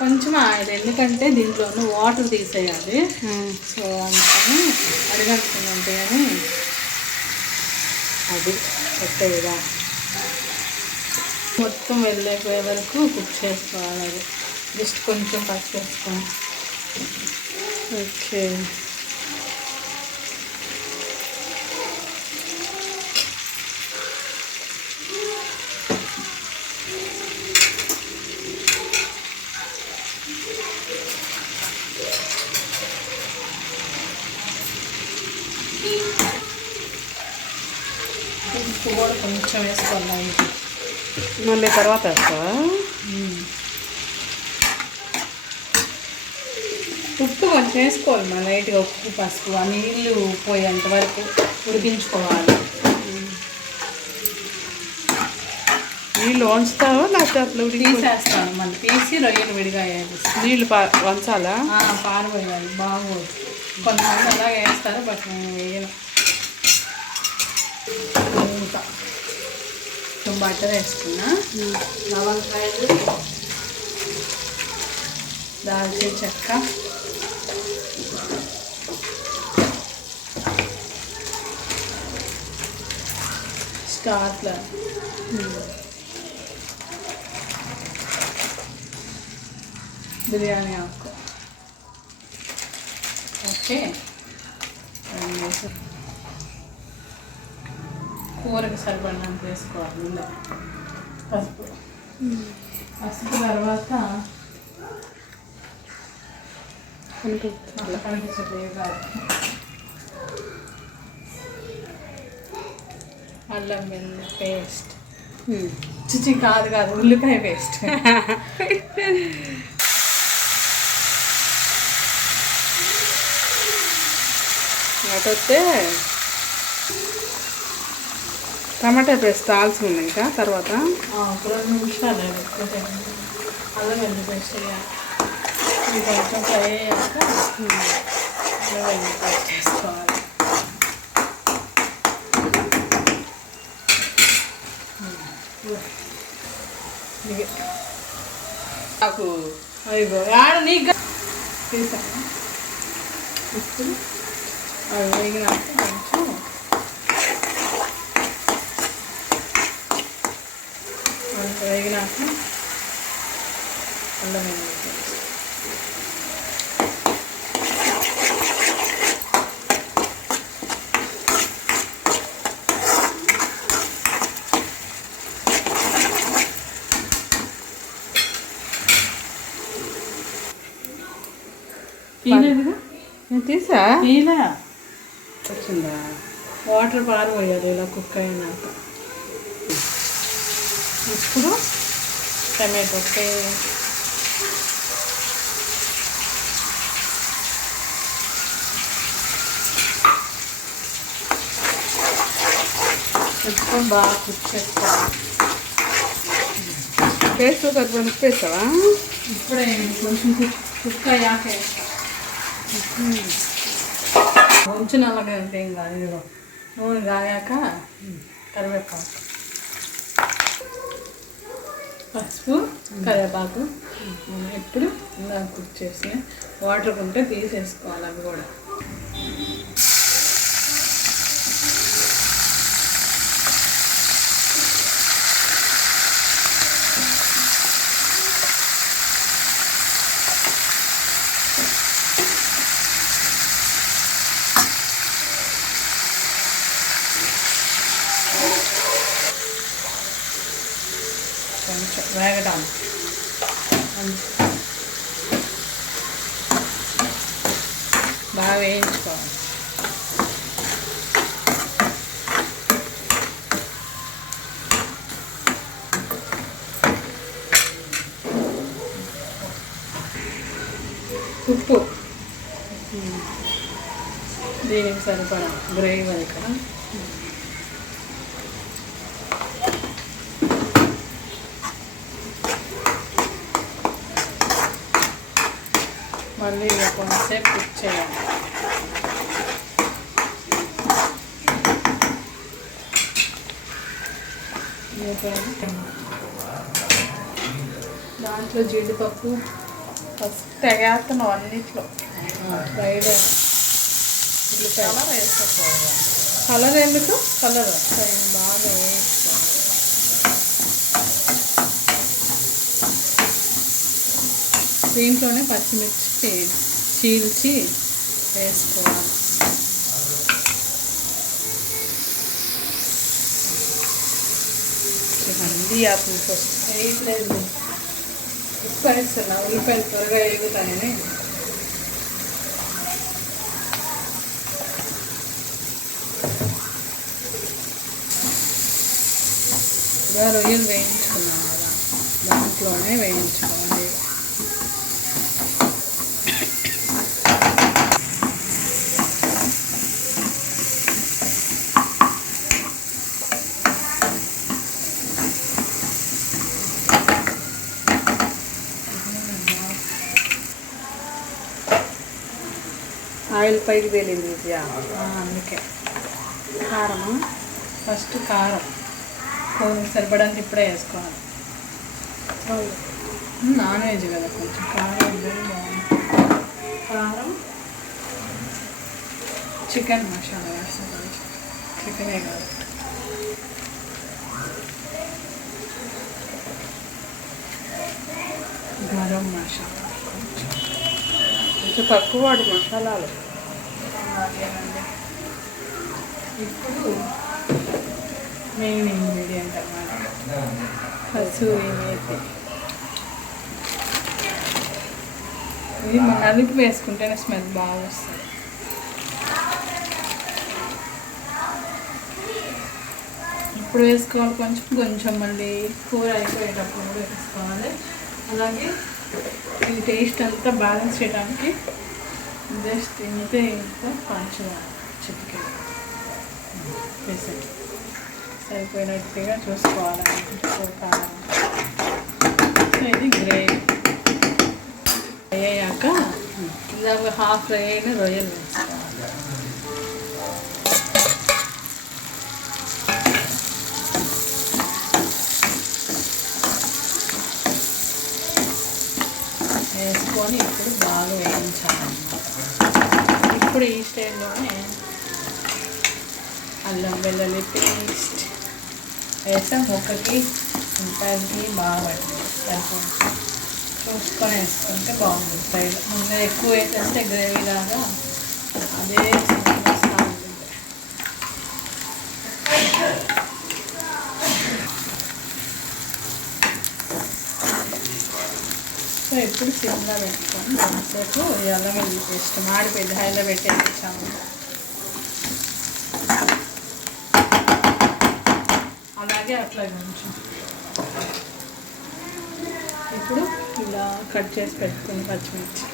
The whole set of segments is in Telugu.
కొంచెం ఆయిల్, ఎందుకంటే దీంట్లోనూ వాటర్ తీసేయాలి. సో అందుకని అడగడుతుంది అని అది పెట్టేదా మొత్తం వెళ్ళిపోయే వరకు కుక్ చేసుకోవాలి. అది జస్ట్ కొంచెం పచ్చి వేసుకొని. ఓకే, ఉప్పు కూడా కొంచెం వేసుకోవాలి. మళ్ళీ తర్వాత వేస్తావా? ఉప్పు కొంచెం వేసుకోవాలి. మన లైట్గా ఉప్పు పసుపు ఆ నీళ్ళు పోయేంత వరకు ఉడికించుకోవాలి. నీళ్ళు వంచుతావా లేకపోతే అట్లా తీసేస్తాను, మళ్ళీ తీసి రొయ్యలు విడిగా వేయాలి. నీళ్ళు వంచాలా? పారబోయాలి బాగోదు. కొంతమంది అలాగే వేస్తారు, బట్ నేను వేయను. ఇంకా బటర్ వేసుకున్నా, లవంకాయలు, దాల్చిన చెక్క, స్టార్టర్, బిర్యానీ ఆకు. ఓకే, కూరకి సరిపడినంత వేసుకోవాలి. ఇందులో పసుపు తర్వాత కనిపించట్లేదు కాదు, అల్లం వెల్లుల్లి పేస్ట్. చిచి కాదు ఉల్లిపాయ పేస్ట్. అటొస్తే టమాటా పేస్ట్ ఆల్సింది. ఇంకా తర్వాత 2 నిమిషాలు అల్లం వెల్లుల్లి పేస్ట్ వేయాలి. ఇది కొంచెం ఫ్రై అయ్యాక అల్లం వెల్లుల్లి పేస్ట్ వేసుకోవాలి. నాకు అయిపో ఆడ నీకు తీసాను. ఇప్పుడు అవి వేగినాక కొంచెం వేగినాక అల్లం వెల్లుల్లి పేస్ట్. తీలేదుగా, నేను తీసా. తీలా వచ్చిందా? వాటర్ పారిపోయాలి ఇలా కుక్ అయినాక. ఇప్పుడు టమాటో పేస్ట్, ఇప్పుడు బాగా కుక్ చేసుకోవాలి. పేస్ట్ సరిపోయిన ఉప్పు వేస్తావా? ఇప్పుడే కొంచెం కుక్ అయ్యాక కొంచెం అలాగే అంటే ఏం కాదు. ఇదిగో నూనె కాగాక కరివేపాకు, పసుపు, కరివేపాకు. ఇప్పుడు ఇలా కుక్ చేసి వాటర్ ఉంటే తీసేసుకోవాలి. అవి కూడా కొంచెం వేగడం బాగా వేయించుకోవాలి. ఉప్పు దీనికి సరిపడా గ్రేవీ ఇక్కడ. మళ్ళీ ఇక కొంచెంసేపు కుక్ చేయాలి. దాంట్లో జీడిపప్పు, ఫస్ట్ తెగేస్తున్నావు అన్నిట్లో. ఫ్రైడ్ కలర్ వేసుకోవాలి. కలర్ ఎందుకు? కలర్ బాగా వేసుకోవాలి. దీంట్లోనే పచ్చిమిర్చి చీల్చి వేసుకోవాలి. మళ్ళీ అతను వేయట్లేదు, ఉప్పు వేస్తున్నా. ఉల్లిపాయలు త్వరగా వేగుతాయని. రొయ్యలు వేయించుకున్నాం కదా, దాంట్లోనే వేయించుకోవాలి. ఆయిల్ పైకి తేలింది. అందుకే కారమా? ఫస్ట్ కారం సరిపడంత ఇప్పుడే వేసుకోవాలి. నాన్ వెజ్ కదా, కొంచెం కారం బాగుంటుంది. కారం, చికెన్ మసాలా వేస్తాను. కొంచెం చికెనే కాదు, గరం మసాలా కొంచెం తక్కువ వాడు మసాలాలు. అలాగేనండి. ఇప్పుడు మెయిన్ ఇంగ్రీడియంట్ అన్నమాట, కసూరి మేతి. ఇది మన నలుపు వేసుకుంటేనే స్మెల్ బాగా వస్తుంది. ఇప్పుడు వేసుకోవాలి కొంచెం కొంచెం, మళ్ళీ కూర అయిపోయేటప్పుడు కూడా వేసుకోవాలి. అలాగే ఇది టేస్ట్ అంతా బ్యాలెన్స్ చేయడానికి జస్ట్ ఇంతే పంచదార చిటికెడు వేసి సరిపోయినట్టుగా చూసుకోవాలనుకుంటే. సో ఇది గ్రేవీ అయ్యాక ఇందాక హాఫ్ ఫ్రై అయిన రొయ్యలు వేసుకోవాలి. వేసుకొని ఇప్పుడు బాగా వేయించాలన్నమాట. ఇప్పుడు ఈ స్టైల్లోనే అల్లం వెల్లుల్లి పేస్ట్ వేసాం. ముక్కకి ఉంటాయి బాగా సరిపోతుంది. చూసుకొని వేసుకుంటే బాగుంటుంది. ఫ్రైలో ముందు ఎక్కువ వేసేస్తే గ్రేవీ లాగా అదే వస్తూ ఉంటుంది. సో ఇప్పుడు సిమ్లో పెట్టుకొని కాసేపు అల్లం వెల్లుల్లి పేస్ట్ మాడిపోయింది, హైలో పెట్టేసాము. అలాగే అట్లా కొంచెం ఇప్పుడు ఇలా కట్ చేసి పెట్టుకుని పచ్చిమిర్చి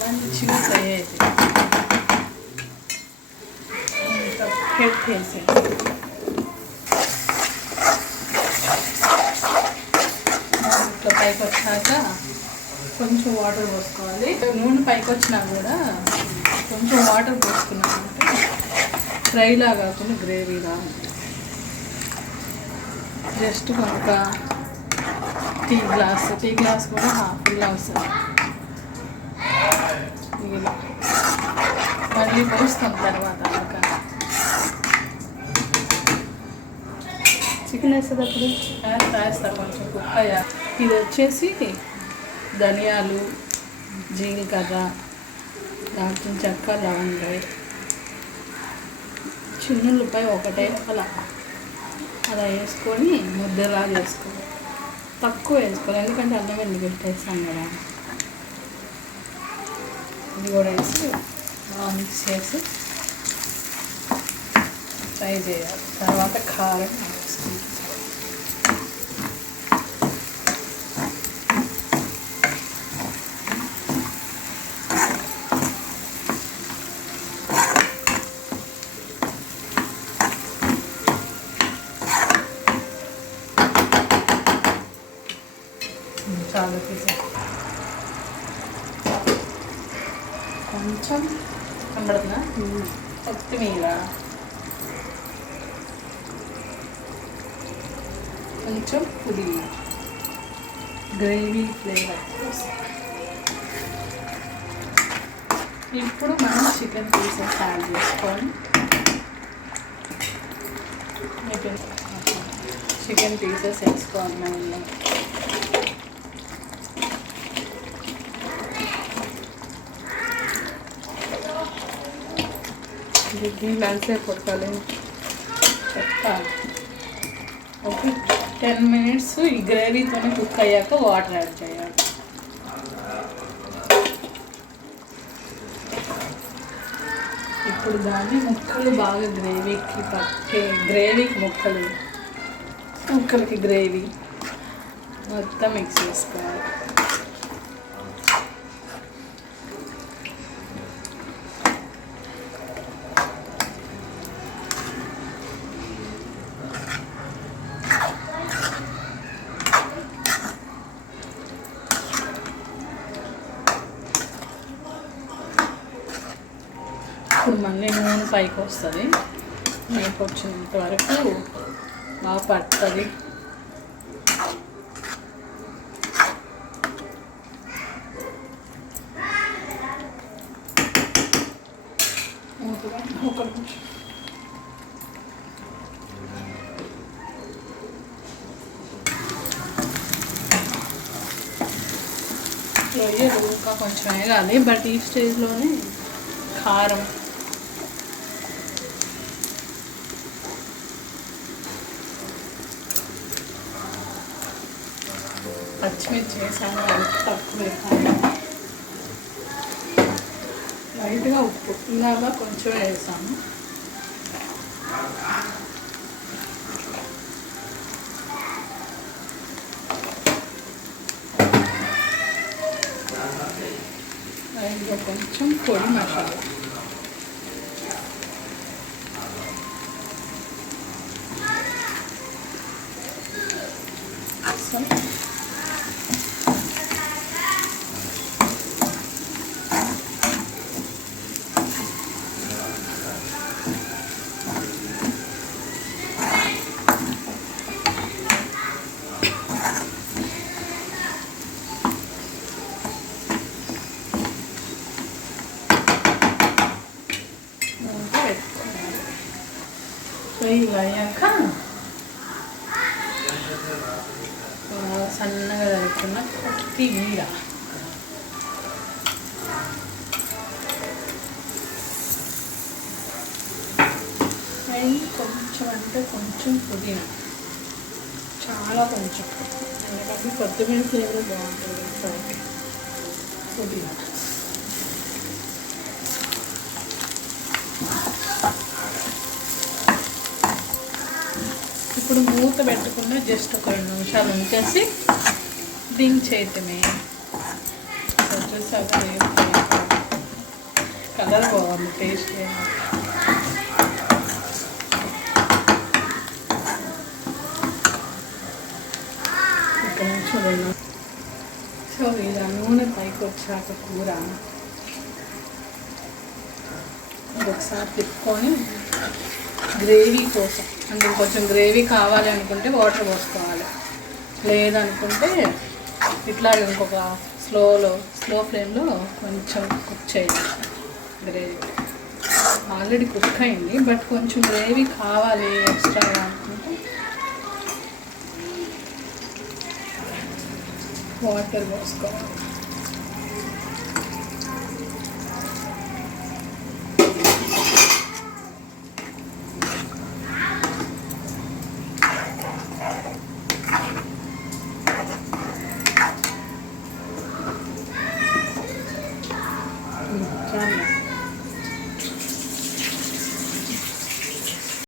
మంచిగా ఫ్రై అవుతుంది. ఇంకా పెట్టేసి ఇట్లా పైకి వచ్చాక కొంచెం వాటర్ పోసుకోవాలి. నూనె పైకి వచ్చినా కూడా కొంచెం వాటర్ పోసుకున్నామంటే ఫ్రైలా కాకుండా గ్రేవీలా ఉంటుంది. జస్ట్ ఒక టీ గ్లాస్ కూడా హాఫ్ గ్లాస్ ఇలా మళ్ళీ పోస్తాం తర్వాత. చికెన్ వేసేటప్పుడు వేస్తారు కొంచెం కుక్ అయ్యా. ఇది వచ్చేసి ధనియాలు, జీలకర్ర, దాల్చిన చెక్క, లవంగాయ, చిన్నులపై ఒకటే అలా వేసుకొని ముద్దలా చేసుకోవాలి. తక్కువ వేసుకోవాలి ఎందుకంటే అల్లం వెల్లుల్లి పెట్టేస్తాం కదా. ఇది కూడా వేసి బాగా మిక్స్ చేసి ఫ్రై చేయాలి. తర్వాత కారం వేసుకుంటాం. చాలా పిజ్జా కొంచెం కనబడుతుందా, కొత్తిమీర, కొంచెం పుదీనా, గ్రేవీ ఫ్లేవర్. ఇప్పుడు మనం చికెన్ పీసెస్ యాడ్ చేసుకొని చికెన్ పీసెస్ వేసుకోవాలి మనం. దీన్ని ఎంతసేపు కొట్టాలి చెప్తాను. ఓకే, 10 minutes ఈ గ్రేవీతోనే కుక్ అయ్యాక వాటర్ యాడ్ చేయాలి. ఇప్పుడు దాన్ని ముక్కలు బాగా గ్రేవీకి పట్టే, గ్రేవీకి ముక్కలకి గ్రేవీ మొత్తం మిక్స్ చేసుకోవాలి. ఇప్పుడు మళ్ళీ నూనె పైకి వస్తుంది, పైకి వచ్చినంత వరకు బాగా పడుతుంది. ఒక నిమిషం. రొయ్యలు ఇంకా కొంచెం వేయాలి, బట్ ఈ స్టేజ్లోనే కారం, పచ్చిమిర్చి వేసాను, తక్కువ వేసాను, లైట్గా ఉప్పు ఇలాగా కొంచెం వేసాను. లైట్గా కొంచెం పొడి మసాలా, ఇలా అయ్యాక సన్నగా తరుక్కున్న కొత్తిమీర, కొంచెం అంటే కొంచెం పుదీనా, చాలా కొంచెం, ఎందుకంటే కొత్తిమీర ఫ్లేవర్ బాగుంటుంది. పుదీనా ఇప్పుడు మూత పెట్టకుండా జస్ట్ ఒక 2 నిమిషాలు ఉంచేసి దించేయటమే. వచ్చేసాక కలర్ బాగుంది, టేస్ట్ ఇక్కడ చూడండి. సో ఇలా నూనె పైకి వచ్చాక కూర ఒకసారి తిప్పుకొని గ్రేవీ కోసం, అంటే కొంచెం గ్రేవీ కావాలి అనుకుంటే వాటర్ పోసుకోవాలి, లేదనుకుంటే ఇట్లా ఇంకొక స్లో ఫ్లేమ్లో కొంచెం కుక్ చేయాలి. గ్రేవీ ఆల్రెడీ కుక్ అయింది, బట్ కొంచెం గ్రేవీ కావాలి ఎక్స్ట్రా అనుకుంటే వాటర్ పోసుకోవాలి.